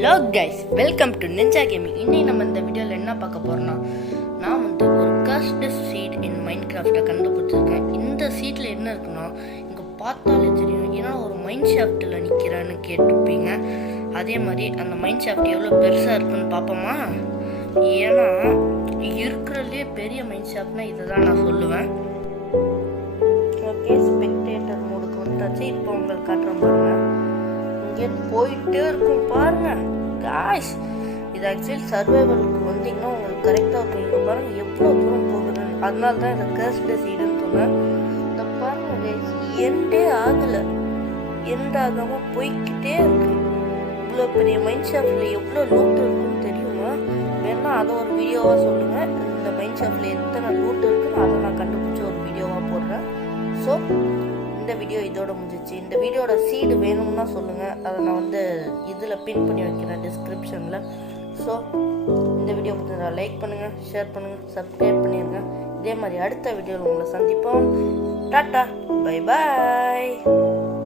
Hello guys, welcome to ninja gaming. இன்னைக்கு நம்ம இந்த வீடியோவில் என்ன பார்க்க போகிறோம்னா, நான் ஒரு கஸ்டு சீட் இன் மைண்ட் கிராஃப்டை கண்டுபிடிச்சிருக்கேன். இந்த சீட்டில் என்ன இருக்குன்னா, இங்கே பார்த்தாலே தெரியும். ஏன்னா ஒரு மைண்ட் ஷாஃப்ட்டில் நிற்கிறேன்னு கேட்டுப்பீங்க. அதே மாதிரி அந்த மைண்ட் ஷாஃப்ட் எவ்வளோ பெருசாக இருக்குன்னு பார்ப்போமா? ஏன்னா இருக்கிறதுலே பெரிய மைண்ட் ஷாஃப்ட்னா இதை தான் நான் சொல்லுவேன். ஓகே, ஸ்பெக்டேட்டர் மோடுக்கு வந்தாச்சு. இப்போ உங்களுக்கு காட்டுறேன் பாருங்க. இங்கே போயிட்டே இருக்கும் பாருங்க காய்ஸ். இது ஆக்சுவலி சர்வைவலுக்கு வந்தீங்கன்னா உங்களுக்கு கரெக்டாக இருக்கும். இங்கே பாருங்க எவ்வளோ தூரம் போகுதுன்னு. அதனால தான் இதை கர்ஸ்டு சீடுன்னு சொன்னேன். இந்த பாருங்க எண்டே ஆகலை, எண்ட் ஆகாமல் போய்கிட்டே இருக்கு. இவ்வளோ பெரிய மைண்ட் ஷாஃப்டில் எவ்வளோ லூட் இருக்குன்னு தெரியுமா? வேணா அதை ஒரு வீடியோவாக சொல்லுங்கள். இந்த மைண்ட் ஷாஃப்டில் எத்தனை லூட் இருக்குன்னு அதை நான் கண்டுபிடிச்சி ஒரு வீடியோவாக போடுறேன். ஸோ இந்த வீடியோ இதோட முடிஞ்சிச்சு. இந்த வீடியோட சீடு வேணும்னா சொல்லுங்கள், அதை நான் இதில் பின் பண்ணி வைக்கிறேன் டிஸ்கிரிப்ஷனில். ஸோ இந்த வீடியோ பிடிச்சா லைக் பண்ணுங்கள், ஷேர் பண்ணுங்கள், சப்ஸ்கிரைப் பண்ணிடுங்க. இதே மாதிரி அடுத்த வீடியோவில் உங்களை சந்திப்போம். Tata, bye bye.